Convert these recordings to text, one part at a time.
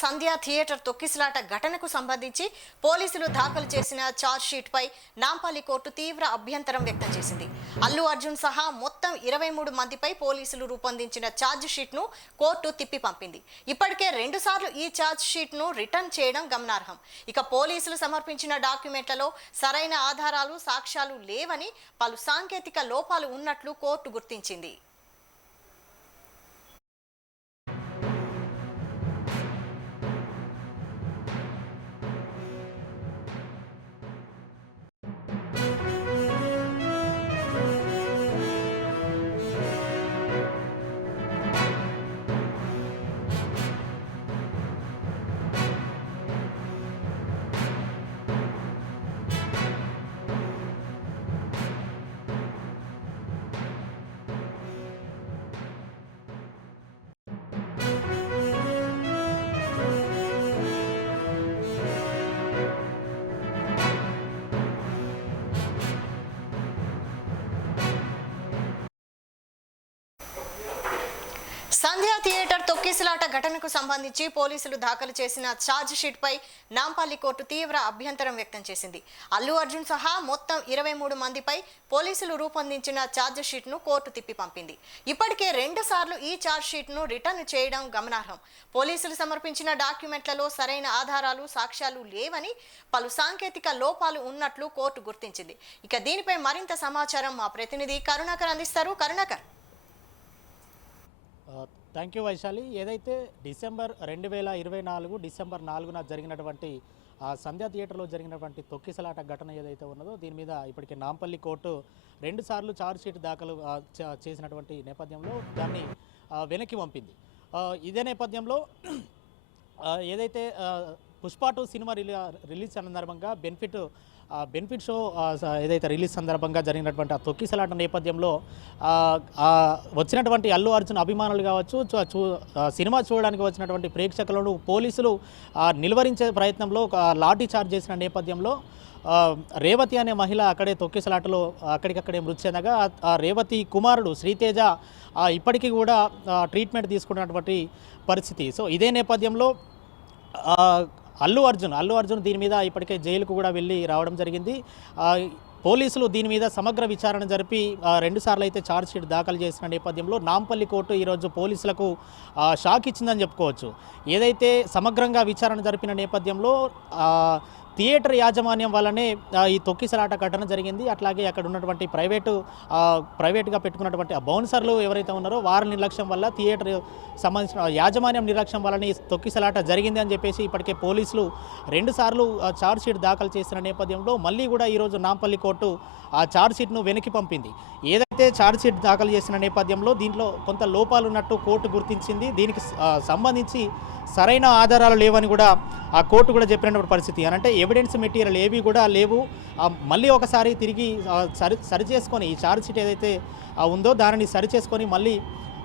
సంధ్య theatre తొక్కిసలాట ఘటనకు సంబంధించి పోలీసులు దాఖలు చేసిన ఛార్జ్ షీట్ పై నాంపల్లి కోర్టు తీవ్ర అభ్యంతరం వ్యక్తం చేసింది. అల్లు అర్జున్ సహా మొత్తం 23 మందిపై పోలీసులు రూపొందించిన ఛార్జ్ షీట్ ను కోర్టు తిప్పి పంపింది. ఇప్పటికే 2 సార్లు ఈ ఛార్జ్ షీట్ ను రిటర్న్ చేయడం గమనార్హం. ఇక పోలీసులు సమర్పించిన డాక్యుమెంట్లలో సరైన ఆధారాలు, సాక్ష్యాలు లేవని, పలు సాంకేతిక లోపాలు ఉన్నట్లు కోర్టు గుర్తించింది. సంధ్య థియేటర్ తొక్కిసలాట ఘటనకు సంబంధించి పోలీసులు దాఖలు చేసిన ఛార్జ్ షీట్ పై నాంపల్లి కోర్టు తీవ్ర అభ్యంతరం వ్యక్తం చేసింది. అల్లు అర్జున్ సహా మొత్తం 23 మందిపై పోలీసులు రూపొందించిన ఛార్జ్ షీట్ ను కోర్టు తిప్పి పంపింది. ఇప్పటికే 2 సార్లు ఈ ఛార్జ్ షీట్ ను రిటర్న్ చేయడం గమనార్హం. పోలీసులు సమర్పించిన డాక్యుమెంట్లలో సరైన ఆధారాలు, సాక్ష్యాలు లేవని, పలు సాంకేతిక లోపాలు ఉన్నట్లు కోర్టు గుర్తించింది. ఇక దీనిపై మరింత సమాచారం మా ప్రతినిధి కరుణాకర్ అందిస్తారు. కరుణాకర్. Thank you Vaishali. ఏదైతే డిసెంబర్ 2024 డిసెంబర్ 4న జరిగినటువంటి సంధ్య థియేటర్లో జరిగినటువంటి తొక్కిసలాట ఘటన ఏదైతే ఉన్నదో దీని మీద ఇప్పటికే నాంపల్లి కోర్టు 2 సార్లు ఛార్జ్ షీట్ దాఖలు చేసినటువంటి నేపథ్యంలో దాన్ని వెనక్కి పంపింది. ఇదే నేపథ్యంలో ఏదైతే పుష్ప 2 సినిమా రిలీజ్ సందర్భంగా బెనిఫిట్ షో ఏదైతే రిలీజ్ సందర్భంగా జరిగినటువంటి ఆ తొక్కిసలాట నేపథ్యంలో వచ్చినటువంటి అల్లు అర్జున్ అభిమానులు కావచ్చు, సినిమా చూడడానికి వచ్చినటువంటి ప్రేక్షకులను పోలీసులు నిలువరించే ప్రయత్నంలో లాఠీ చార్జ్ చేసిన నేపథ్యంలో రేవతి అనే మహిళ అక్కడే తొక్కిసలాటలో అక్కడికక్కడే మృతి చెందగా ఆ రేవతి కుమారుడు శ్రీతేజ ఇప్పటికీ కూడా ట్రీట్మెంట్ తీసుకున్నటువంటి పరిస్థితి. సో ఇదే నేపథ్యంలో అల్లు అర్జున్ దీని మీద ఇప్పటికే జైలుకు కూడా వెళ్ళి రావడం జరిగింది. పోలీసులు దీని మీద సమగ్ర విచారణ జరిపి 2 సార్లు అయితే ఛార్జ్ షీట్ దాఖలు చేసిన నేపథ్యంలో నాంపల్లి కోర్టు ఈరోజు పోలీసులకు షాక్ ఇచ్చిందని చెప్పుకోవచ్చు. ఏదైతే సమగ్రంగా విచారణ జరిపిన నేపథ్యంలో థియేటర్ యాజమాన్యం వల్లనే ఈ తొక్కిసలాట ఘటన జరిగింది. అట్లాగే అక్కడ ఉన్నటువంటి ప్రైవేట్గా పెట్టుకున్నటువంటి బౌన్సర్లు ఎవరైతే ఉన్నారో వారి నిర్లక్ష్యం వల్ల, థియేటర్ సంబంధించిన యాజమాన్యం నిర్లక్ష్యం వల్లనే తొక్కిసలాట జరిగింది అని చెప్పేసి ఇప్పటికే పోలీసులు 2 సార్లు ఛార్జ్ షీట్ దాఖలు చేసిన నేపథ్యంలో మళ్ళీ కూడా ఈరోజు నాంపల్లి కోర్టు ఆ ఛార్జ్ షీట్ను వెనక్కి పంపింది. ఏదైతే ఛార్జ్ షీట్ దాఖలు చేసిన నేపథ్యంలో దీంట్లో కొంత లోపాలు ఉన్నట్టు కోర్టు గుర్తించింది. దీనికి సంబంధించి సరైన ఆధారాలు లేవని కూడా ఆ కోర్టు కూడా చెప్పినటువంటి పరిస్థితి. అంటే ఎవిడెన్స్ మెటీరియల్ ఏవి కూడా లేవు, మళ్ళీ ఒకసారి తిరిగి సరిచేసుకొని ఈ ఛార్జ్ షీట్ ఏదైతే ఉందో దానిని సరిచేసుకొని మళ్ళీ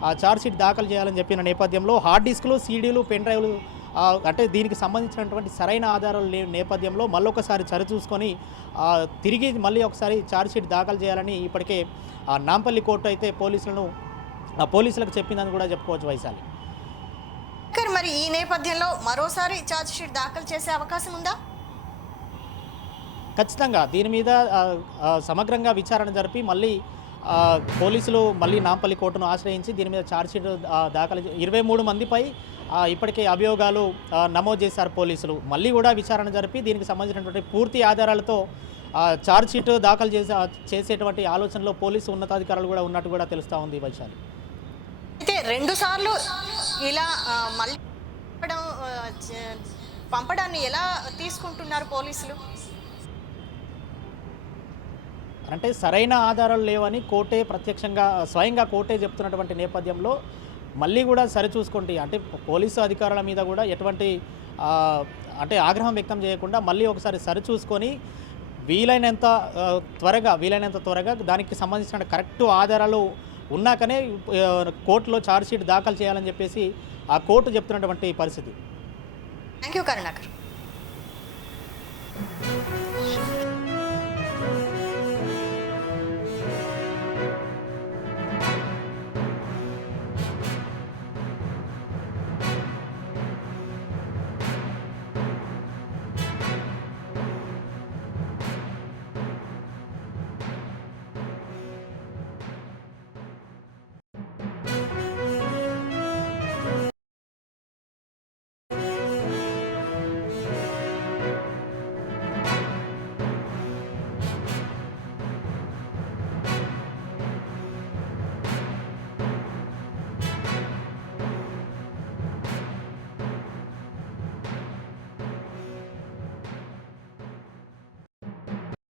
ఆ ఛార్జ్ షీట్ దాఖలు చేయాలని చెప్పిన నేపథ్యంలో హార్డ్ డిస్క్లు, సీడీలు, పెన్ డ్రైవ్లు అంటే దీనికి సంబంధించినటువంటి సరైన ఆధారాలు లేని నేపథ్యంలో మళ్ళొకసారి సరిచూసుకొని తిరిగి మళ్ళీ ఒకసారి ఛార్జ్ షీట్ దాఖలు చేయాలని ఇప్పటికే నాంపల్లి కోర్టు అయితే పోలీసులకు చెప్పిందని కూడా చెప్పుకోవచ్చు వైశాలి. మరి ఈ నేపథ్యంలో మరోసారి ఛార్జ్ షీట్ దాఖలు చేసే అవకాశం ఉందా? ఖచ్చితంగా దీని మీద సమగ్రంగా విచారణ జరిపి మళ్ళీ పోలీసులు మళ్ళీ నాంపల్లి కోర్టును ఆశ్రయించి దీని మీద ఛార్జ్ షీట్ దాఖలు 23 మందిపై ఇప్పటికే అభియోగాలు నమోదు చేశారు పోలీసులు. మళ్ళీ కూడా విచారణ జరిపి దీనికి సంబంధించినటువంటి పూర్తి ఆధారాలతో ఛార్జ్ షీట్ దాఖలు చేసేటువంటి ఆలోచనలో పోలీసు ఉన్నతాధికారులు కూడా ఉన్నట్టు కూడా తెలుస్తూ ఉంది వైశాలి. అయితే 2 సార్లు ఇలా మళ్ళీ పంపడాన్ని ఎలా తీసుకుంటున్నారు పోలీసులు? అంటే సరైన ఆధారాలు లేవని కోర్టే స్వయంగా కోర్టే చెప్తున్నటువంటి నేపథ్యంలో మళ్ళీ కూడా సరిచూసుకోండి అంటే పోలీసు అధికారుల మీద కూడా ఎటువంటి అంటే ఆగ్రహం వ్యక్తం చేయకుండా మళ్ళీ ఒకసారి సరిచూసుకొని వీలైనంత త్వరగా దానికి సంబంధించిన కరెక్ట్ ఆధారాలు ఉన్నాకనే కోర్టులో ఛార్జ్ షీట్ దాఖలు చేయాలని చెప్పేసి ఆ కోర్టు చెప్తున్నటువంటి పరిస్థితి. Thank you Karunakar.